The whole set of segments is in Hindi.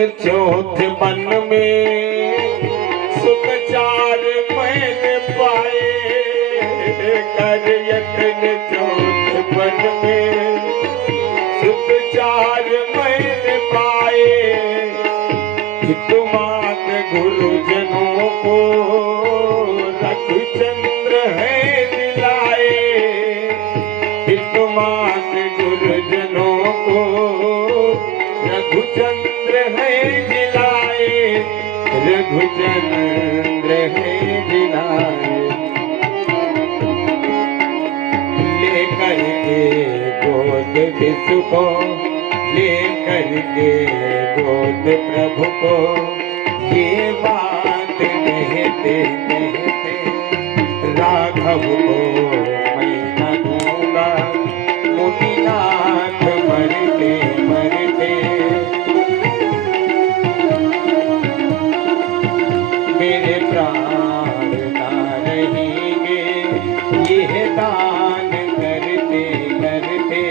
चौथ बन में सुख चार मैंने पाए, कर यत्न चौथ बन में सुख चार मैंने पाए। हितवान गुरुजनों को रघुचंद्र है दिलाए, हितवान गुरुजनों को रघुचंद्र है दिलाए, रघुचंद्र है दिलाए। लेकर के गोद विष्णु को, लेकर के गोद प्रभु को, ये बात कहते कहते राघव को मैं न दूंगा मुनिनाथ मरते मरते। मेरे प्राण ना रहेंगे ये दान करते करते।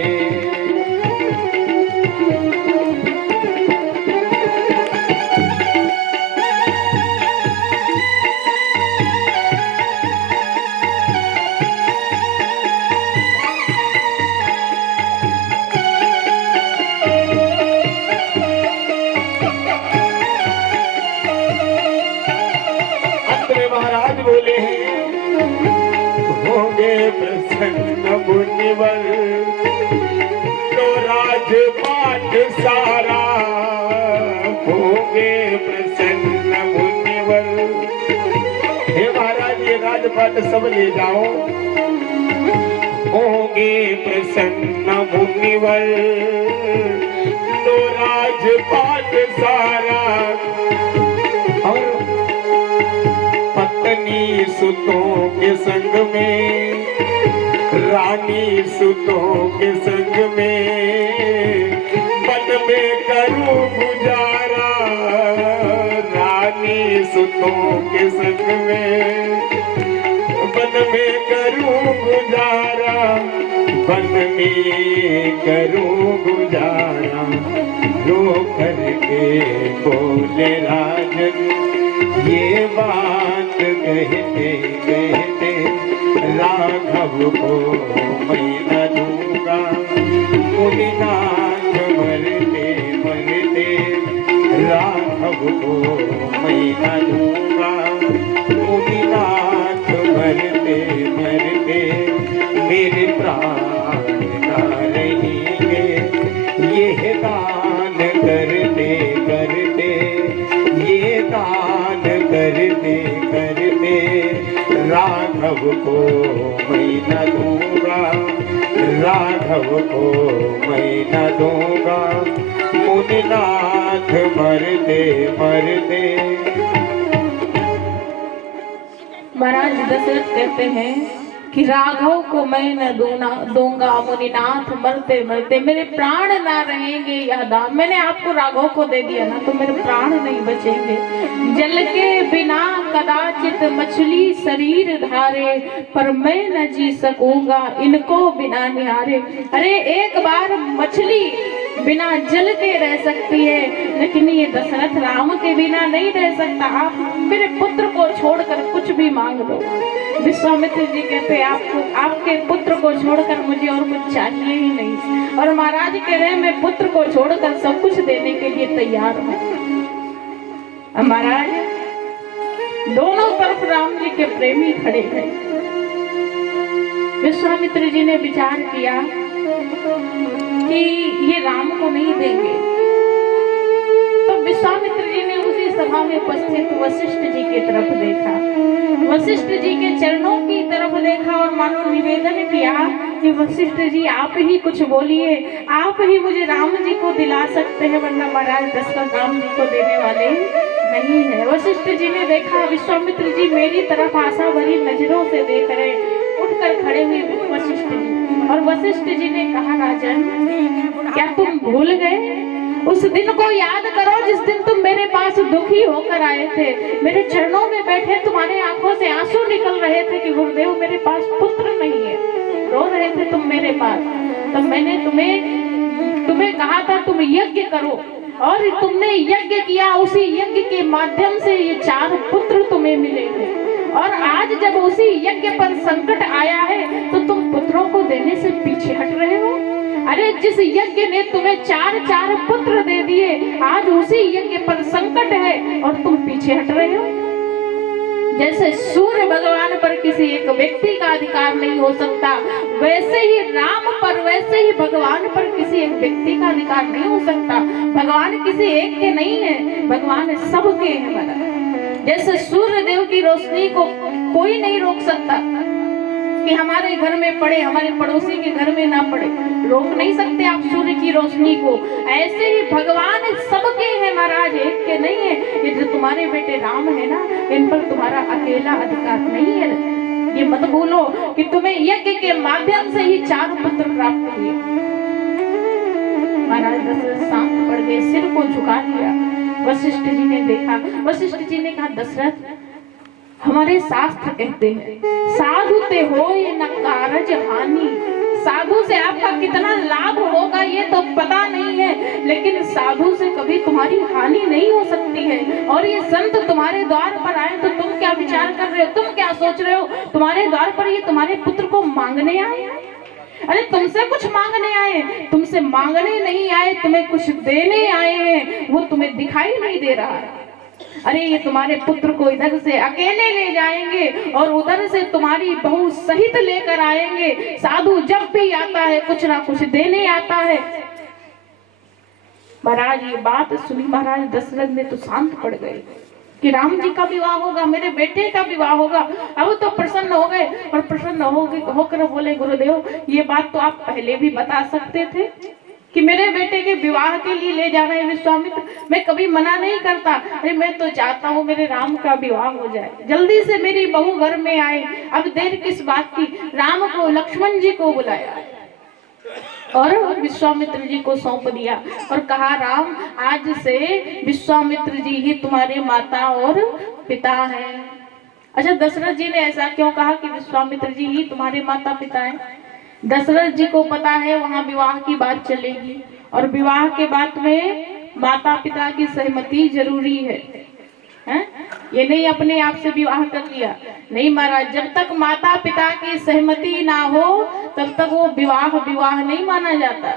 महाराज बोले हैं, होंगे प्रसन्न मुनिवर तो राजपाट सारा, होंगे प्रसन्न मुनिवर। हे महाराज ये राजपाट सब ले जाओ। होंगे प्रसन्न मुनिवर तो राजपाट सारा, और पत्नी सुतों के संग में, रानी सुतों के संग में, वन में करूं गुजारा। रानी सुतों के संग में, वन में करूं गुजारा, वन में करूं गुजारा। रो करके बोले राजन ये बात कहते कहते, राघव को मैं न दूंगा मुनिनाथ मरते मरते। राघव को मैं न दूंगा मुनिनाथ मरते मरते। मेरे प्राण ना रहेंगे ये दान करते करते, ये दान करते करते। राघव को मैं न दूंगा, राघव को मैं न दूंगा मुनिनाथ मरते मरते। महाराज दशरथ कहते हैं कि राघव को मैं न दूंगा मुनिनाथ मरते मरते। मेरे प्राण ना रहेंगे यह दान। मैंने आपको राघव को दे दिया ना तो मेरे प्राण नहीं बचेंगे। जल के बिना कदाचित मछली शरीर धारे, पर मैं न जी सकूंगा इनको बिना निहारे। अरे एक बार मछली बिना जल के रह सकती है, लेकिन ये दशरथ राम के बिना नहीं रह सकता। आप मेरे पुत्र को छोड़कर कुछ भी मांग लो। विश्वामित्र जी कहते आपको, आपके पुत्र को छोड़कर मुझे और कुछ चाहिए ही नहीं। और महाराज कह रहे मैं पुत्र को छोड़कर सब कुछ देने के लिए तैयार हूँ। महाराज दोनों तरफ राम जी के प्रेमी खड़े हैं। विश्वामित्र जी ने विचार किया कि ये राम को नहीं देंगे, तो विश्वामित्र जी ने उसी सभा में उपस्थित वशिष्ठ जी की तरफ देखा, वशिष्ठ जी के चरणों की तरफ देखा और मानो निवेदन किया कि वशिष्ठ जी आप ही कुछ बोलिए, आप ही मुझे राम जी को दिला सकते हैं, वरना महाराज दशरथ राम जी को देने वाले नहीं है। वशिष्ठ जी ने देखा विश्वामित्र जी मेरी तरफ आशा भरी नजरों से देख रहे, उठकर खड़े हुए वशिष्ठ जी। और वशिष्ठ जी ने कहा राजन क्या तुम भूल गए? उस दिन को याद करो जिस दिन तुम मेरे पास दुखी होकर आए थे, मेरे चरणों में बैठे, तुम्हारे आंखों से आंसू निकल रहे थे कि गुरुदेव मेरे पास पुत्र नहीं है, रो रहे थे तुम मेरे पास। तब मैंने तुम्हें कहा था तुम यज्ञ करो, और तुमने यज्ञ किया, उसी यज्ञ के माध्यम से ये 4 पुत्र तुम्हें मिले हैं। और आज जब उसी यज्ञ पर संकट आया है तो तुम पुत्रों को देने से पीछे हट रहे हो। अरे जिस यज्ञ ने तुम्हें 4 पुत्र दे दिए, आज उसी यज्ञ पर संकट है और तुम पीछे हट रहे हो। जैसे सूर्य भगवान पर किसी एक व्यक्ति का अधिकार नहीं हो सकता, वैसे ही राम पर, वैसे ही भगवान पर किसी एक व्यक्ति का अधिकार नहीं हो सकता। भगवान किसी एक के नहीं है, भगवान सबके हैं महाराज। जैसे सूर्य देव की रोशनी को कोई नहीं रोक सकता कि हमारे घर में पड़े, हमारे पड़ोसी के घर में ना पड़े, रोक नहीं सकते आप सूर्य की रोशनी को। ऐसे ही भगवान सबके हैं महाराज, एक के नहीं है। ये जो तुम्हारे बेटे राम है ना, इन पर तुम्हारा अकेला अधिकार नहीं है। ये मत भूलो कि तुम्हें यज्ञ के माध्यम से ही 4 पुत्र प्राप्त हुए। महाराज दशरथ शांत पड़ गए, सिर को झुका लिया। वशिष्ठ जी ने देखा, वशिष्ठ जी ने कहा, दशरथ, हमारे शास्त्र कहते हैं साधु ते होय न कारज हानि। साधु से आपका कितना लाभ होगा ये तो पता नहीं है, लेकिन साधु से कभी तुम्हारी हानि नहीं हो सकती है। और ये संत तुम्हारे द्वार पर आए तो तुम क्या विचार कर रहे हो, तुम क्या सोच रहे हो? तुम्हारे द्वार पर ये तुम्हारे पुत्र को मांगने आए? अरे तुमसे कुछ मांगने आए, तुमसे मांगने नहीं आए, तुम्हें कुछ देने आए हैं, वो तुम्हें दिखाई नहीं दे रहा है। अरे ये तुम्हारे पुत्र को इधर से अकेले ले जाएंगे और उधर से तुम्हारी बहू सहित लेकर आएंगे। साधु जब भी आता है कुछ ना कुछ देने आता है। महाराज ये बात सुनी, महाराज दशरथ ने तो शांत पड़ गए कि राम जी का विवाह होगा, मेरे बेटे का विवाह होगा। अब तो प्रसन्न हो गए और प्रसन्न होकर बोले, गुरुदेव ये बात तो आप पहले भी बता सकते थे कि मेरे बेटे के विवाह के लिए ले जाना है विश्वामित्र। मैं कभी मना नहीं करता। अरे मैं तो चाहता हूँ मेरे राम का विवाह हो जाए, जल्दी से मेरी बहू घर में आए। अब देर किस बात की? राम को, लक्ष्मण जी को बुलाया और विश्वामित्र जी को सौंप दिया और कहा, राम आज से विश्वामित्र जी ही तुम्हारे माता और पिता हैं। अच्छा, दशरथ जी ने ऐसा क्यों कहा कि विश्वामित्र जी ही तुम्हारे माता पिता हैं? दशरथ जी को पता है वहां विवाह की बात चलेगी और विवाह के बाद में माता पिता की सहमति जरूरी है। ये नहीं अपने आप से विवाह कर लिया, नहीं महाराज। जब तक माता पिता की सहमति ना हो तब तक वो विवाह नहीं माना जाता।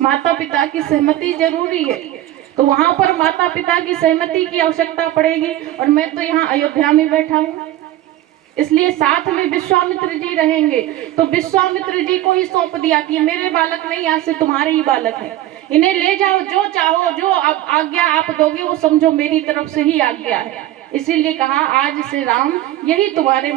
माता पिता की सहमति जरूरी है, तो वहां पर माता पिता की सहमति की आवश्यकता पड़ेगी। और मैं तो यहाँ अयोध्या में बैठा हूँ, इसलिए साथ में विश्वामित्र जी रहेंगे। तो विश्वामित्र जी को ही सौंप दिया कि मेरे बालक नहीं, यहाँ से तुम्हारे ही बालक हैं, इन्हें ले जाओ, जो चाहो, जो आज्ञा आप दोगे वो समझो मेरी तरफ से ही आज्ञा है। इसीलिए कहा आज से राम यही तुम्हारे